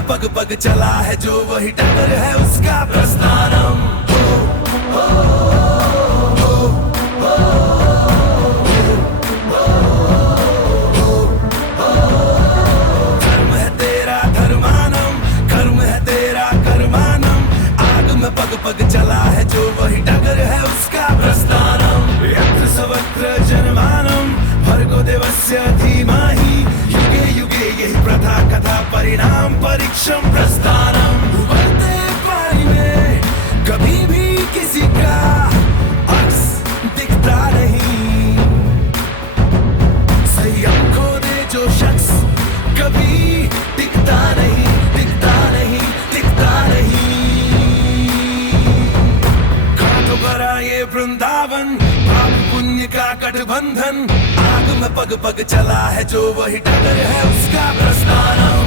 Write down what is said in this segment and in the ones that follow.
में पग पग चला है जो वही टक्कर है उसका प्रस्थानम। धर्म है तेरा धर्मानम, कर्म है तेरा कर्मानम। आग में पग पग चला है जो वही टक्कर है उसका प्रस्थानम। यत्र सर्वत्र जनमानम भर्गो देवस्य धीमहि युगे युगे यही प्रथा कथा परिणाम परीक्षम प्रस्थानम। उबलते पानी में कभी भी किसी का अक्स दिखता नहीं, संयम खो दे जो शख्स कभी दिखता नहीं, दिखता नहीं, दिखता नहीं। कांटों भरा ये वृंदावन पाप पुण्य का गठबंधन। आग में पग पग चला है जो वही टक्कर है उसका प्रस्थानम।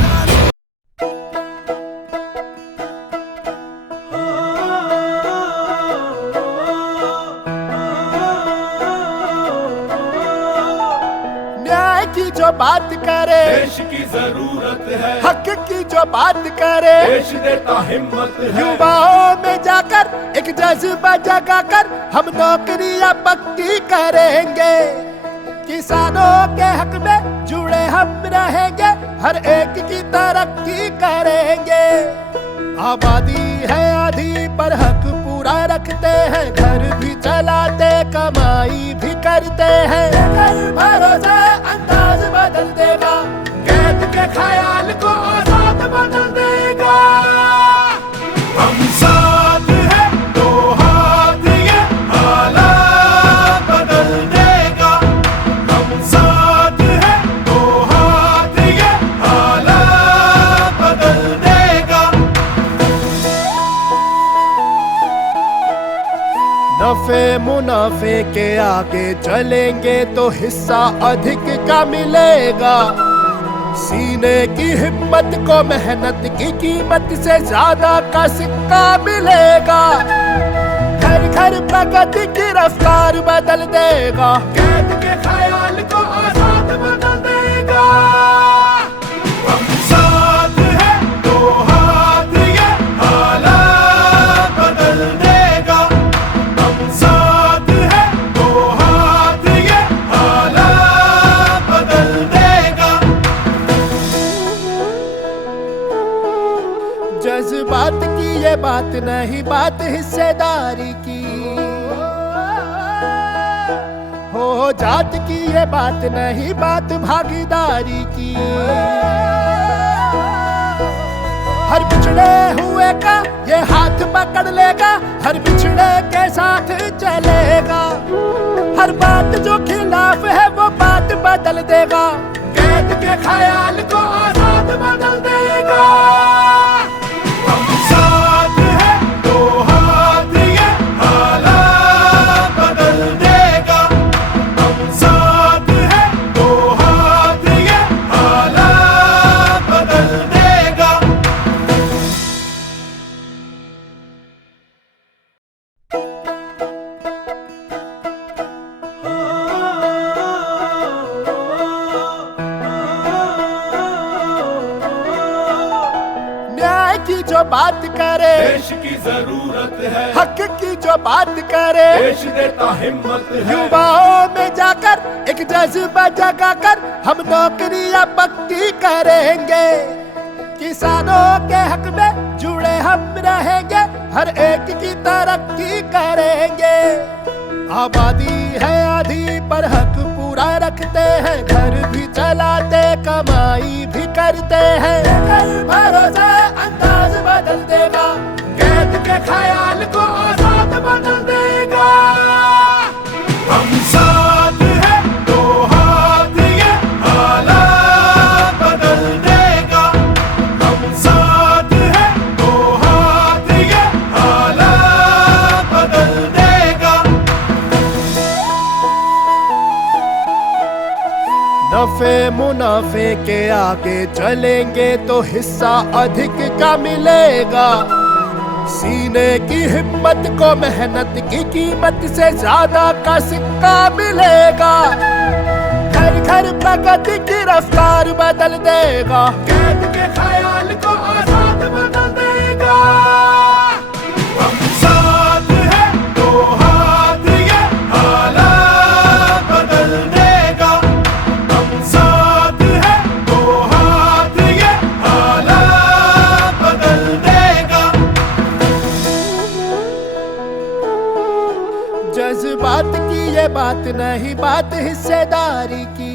न्याय की जो बात करे देश की जरूरत है, हक की जो बात करे देश देता हिम्मत है। युवाओं में जाकर एक जज्बा जगाकर हम नौकरियां पक्की करेंगे। किसानों के हक में जुड़े हम रहेंगे, हर एक की तरक्की करेंगे। आबादी है आधी पर हक पूरा रखते हैं, घर भी चलाते कमाई भी करते हैं। कल भरोसा अंदाज बदल देगा, कैद के ख्याल को आजाद बदल देगा। हम साथ हैं तो हाथ ये हालात बदल देगा। हम साथ हैं तो हाथ ये हालात बदल देगा। नफे मुनाफे के आगे चलेंगे तो हिस्सा अधिक का मिलेगा। सीने की हिम्मत को मेहनत की कीमत से ज्यादा का सिक्का मिलेगा। घर घर प्रगति की रफ्तार बदल देगा, कैद के ख्याल को आजाद बदल देगा। हम साथ हैं तो हाथ ये हालात बदल देगा। हम साथ हैं तो हाथ ये हालात बदल देगा। जज्बात की ये बात नहीं, बात हिस्सेदारी की। हो जात की ये बात नहीं, बात भागीदारी की। हर पिछड़े हुए का ये हाथ पकड़ लेगा, हर पिछड़े के साथ चलेगा। हर बात जो खिलाफ है वो बात बदल देगा, कैद के ख्याल को आजाद बदल देगा। हम साथ हैं तो हाथ ये हालात बदल देगा। हम साथ हैं तो हाथ ये हालात बदल देगा। न्याय की जो बात करे देश की जरूरत है, हक की जो बात करे देश देता हिम्मत है। युवाओं में जाकर एक जज्बा जगाकर हम नौकरियां पक्की करेंगे। किसानों के हक में जुड़े हम रहेंगे, हर एक की तरक्की करेंगे। आबादी है आधी पर हक पूरा रखते हैं, घर भी चलाते कमाई भी करते हैं। कल भरोसा अंदाज बदल देगा, कैद के ख्याल को आजाद बदल देगा। हम साथ हैं तो हाथ ये हालात बदल देगा। हम साथ हैं तो हाथ ये हालात बदल देगा। नफे मुनाफे के आगे चलेंगे तो हिस्सा अधिक का मिलेगा। सीने की हिम्मत को मेहनत की कीमत से ज्यादा का सिक्का मिलेगा। घर शिखर प्रगति की रफ्तार बदल देगा। कैद के ख्याल को आजाद बदल देगा। हम साथ हैं तो हाथ ये हालात बदल देगा। हम साथ हैं तो हाथ ये हालात बदल देगा। जज्बात की ये बात नहीं, बात हिस्सेदारी की।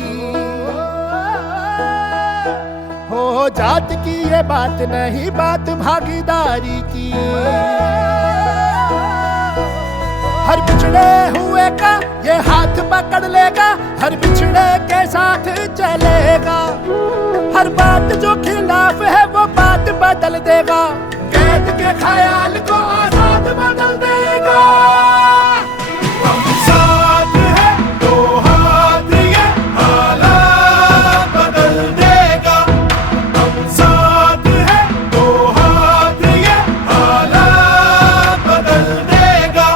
हो जात की ये बात नहीं, बात भागीदारी की। हर पिछड़े हुए का ये हाथ पकड़ लेगा, हर पिछड़े के साथ चलेगा। हर बात जो खिलाफ है वो बात बदल देगा। कैद के ख्याल को आजाद बदल देगा। हम साथ हैं तो हाथ ये हालात बदल देगा। हम साथ हैं तो हाथ ये हालात बदल देगा।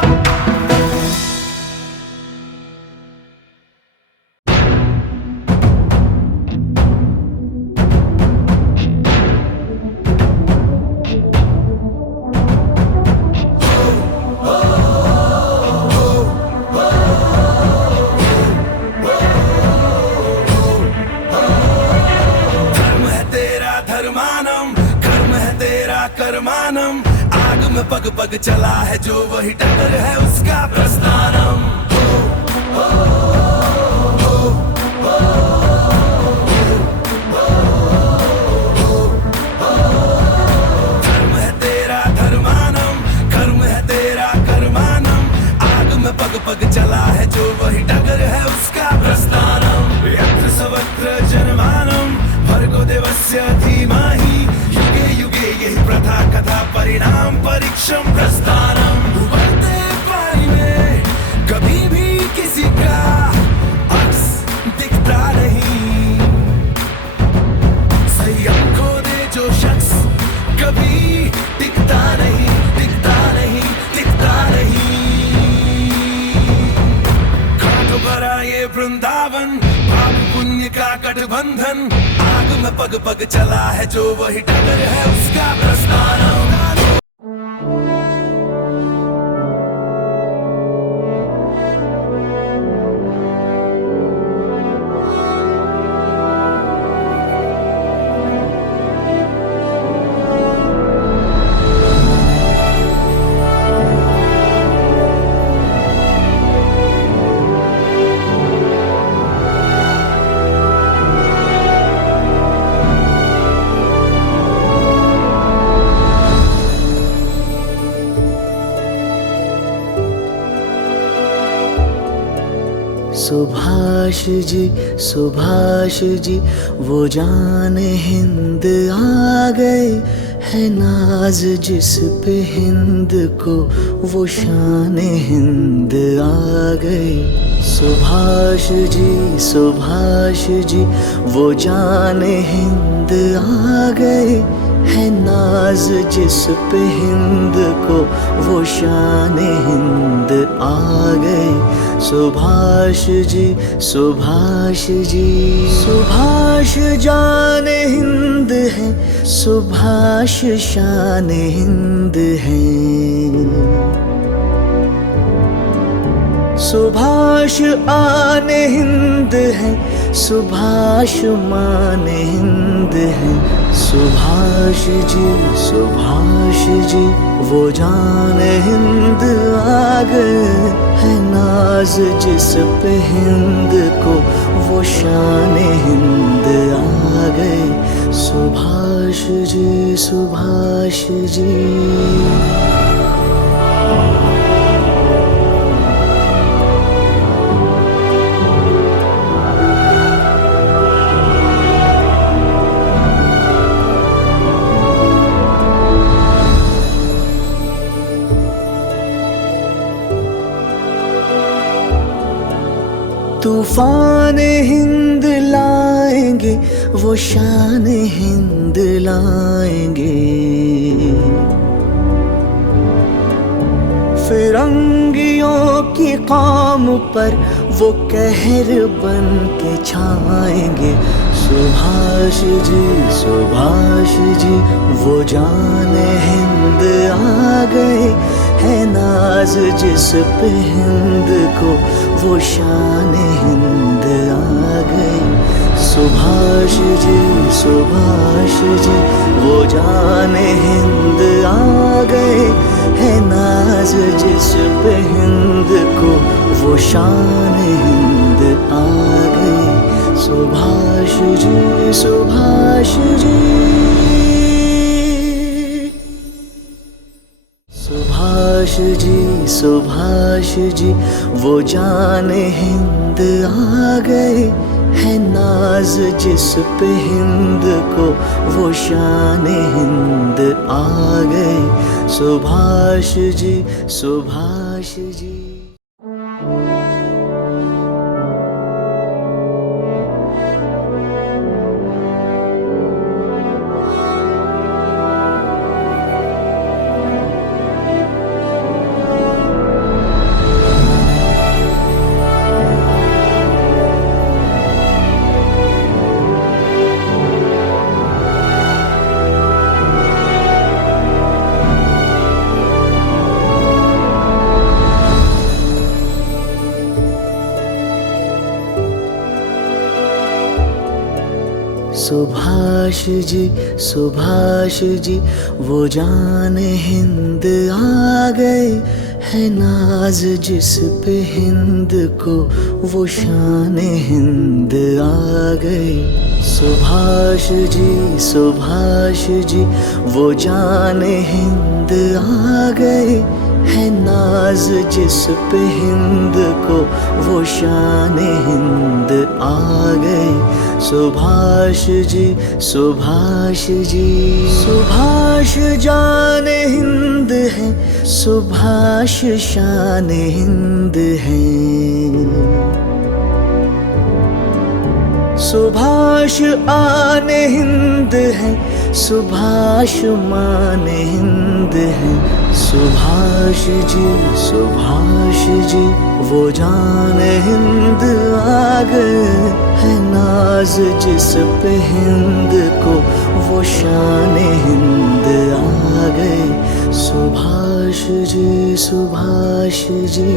धर्म है तेरा धर्मानम, कर्म है तेरा कर्मानम। आग में पग पग चला है जो, वही टक्कर है उसका प्रस्थानम। धर्म है तेरा धर्मानम, कर्म है तेरा कर्मानम। आग में पग पग चला है जो, वही टक्कर है उसका प्रस्थानम। यत्र सर्वत्र जनमानम, भर्गो देवस्य धीमहि। युगे युगे यही प्रथा कथा, परिणाम परीक्षम प्रस्थानम। उबलते पानी में कभी भी किसी का अक्स दिखता नहीं। संयम खो दे जो शख्स कभी दिखता नहीं, दिखता नहीं, दिखता नहीं। घाटों भरा ये वृंदावन, पाप पुण्य का गठबंधन। आग में पग पग चला है जो, वही डगर है उसका प्रस्थानम। सुभाष जी वो जान हिंद आ गए। है नाज जिस पे हिंद को, वो शान हिंद आ गए। सुभाष जी वो जान हिंद आ गए। है नाज जिस पे हिंद को, वो शान हिंद आ गए। सुभाष जी सुभाष जान हिंद है, सुभाष शान हिंद है। सुभाष आन हिंद है, सुभाष मान हिंद है। सुभाष जी वो जान हिंद आ गए। है नाज जिस पे हिंद को, वो शान हिंद आ गए। सुभाष जी तूफान हिंद लाएंगे, वो शान हिंद लाएंगे। फिरंगियों की कौम पर वो कहर बन के छाएंगे। सुभाष जी वो जाने हिंद आ गए, है नाज जिस पे हिंद को वो शान हिंद आ गई। सुभाष जी वो जाने हिंद आ गए, है नाज जिस पे हिंद को वो शान हिंद आ गई। सुभाष जी वो जाने हिंद आ गए, है नाज जिस पे हिंद को वो शान हिंद आ गए। सुभाष जी। सुभाष जी वो जाने हिंद आ गए, है नाज जिस पे हिंद को वो शान हिंद आ गई। सुभाष जी वो जाने हिंद आ गए, है नाज जिस पे हिंद को वो शान हिंद आ गए। सुभाष जाने हिंद है, सुभाष शान हिंद है। सुभाष आने हिंद है, सुभाष मान हिंद है। सुभाष जी वो जाने हिंद आ गए, है नाज जिस पे हिंद को वो शान हिंद आ गए। सुभाष जी।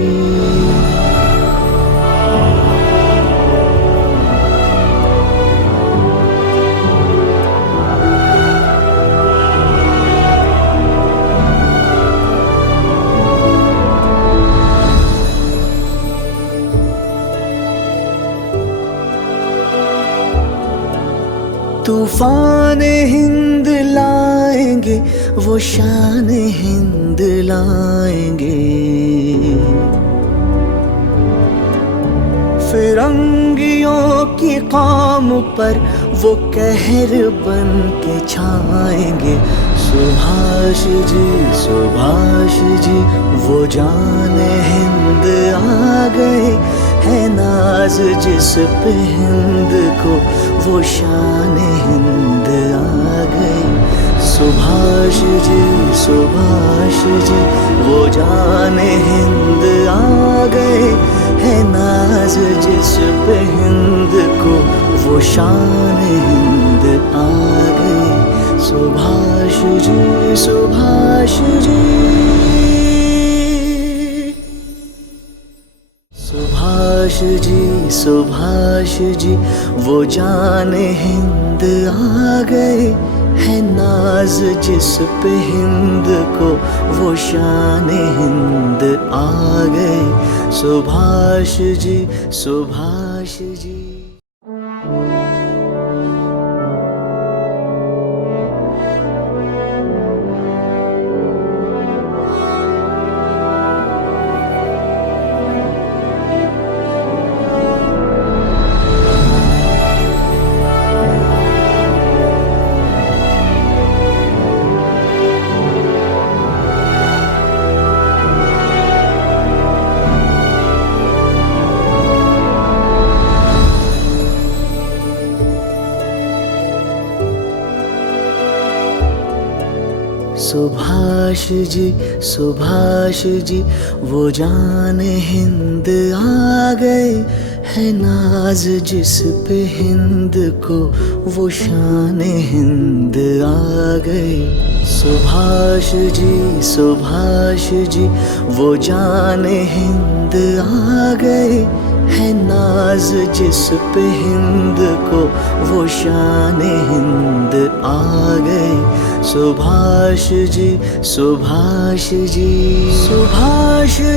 तूफान हिंद लाएंगे, वो शान हिंद लाएंगे। फिरंगियों की कौम पर वो कहर बन के छाएंगे। सुभाष जी वो जाने हिंद आ गए, है नाज जिस पे हिंद को वो शान हिंद आ गई। सुभाष जी वो जाने हिंद आ गए, है नाज जिस पे हिंद को वो शान हिंद आ गई। सुभाष जी वो जाने हिंद आ गए, है नाज जिस पे हिंद को वो शान हिंद आ गए। सुभाष जी। सुभाष जी वो जाने हिंद आ आ गए, है नाज जिस पे हिंद को वो शान हिंद आ गए। सुभाष जी वो जान हिंद आ गए, है नाज जिस पे हिंद को वो शान हिंद आ गए। सुभाष जी सुभाष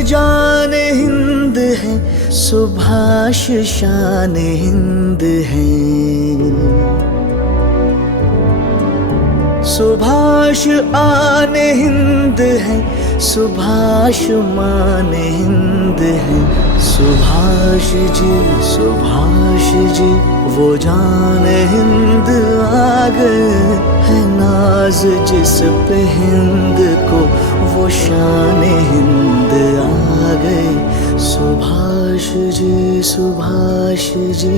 जान हिंद है, सुभाष शान हिंद है। सुभाष आन हिंद है, सुभाष मान हिंद है। सुभाष जी वो जान हिंद आ गए, है नाज जिस पे हिंद को वो शान हिंद आ गए। सुभाष जी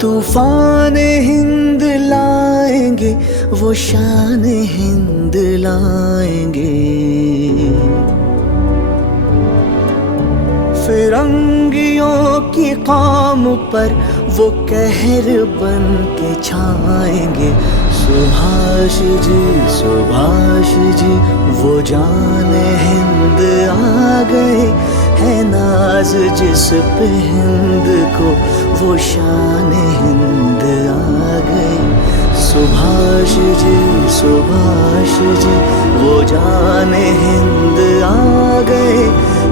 तूफान हिंद लाएंगे, वो शान हिंद लाएंगे। फिरंगियों की कौम पर वो कहर बन के छाएंगे। सुभाष जी वो जान हिंद आ गए, है नाज जिस पे हिंद को वो शान हिंद आ गए। सुभाष जी वो जान हिंद आ गए,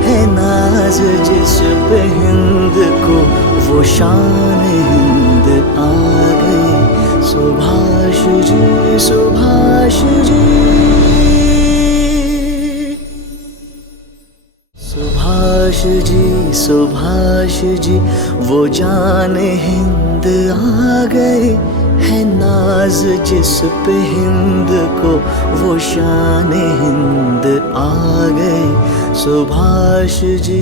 है नाज जिस पे हिंद को वो शान हिंद आ गए। सुभाष जी वो जान हिंद आ गए, है नाज जिस पे हिंद को वो शान हिंद आ गए। सुभाष जी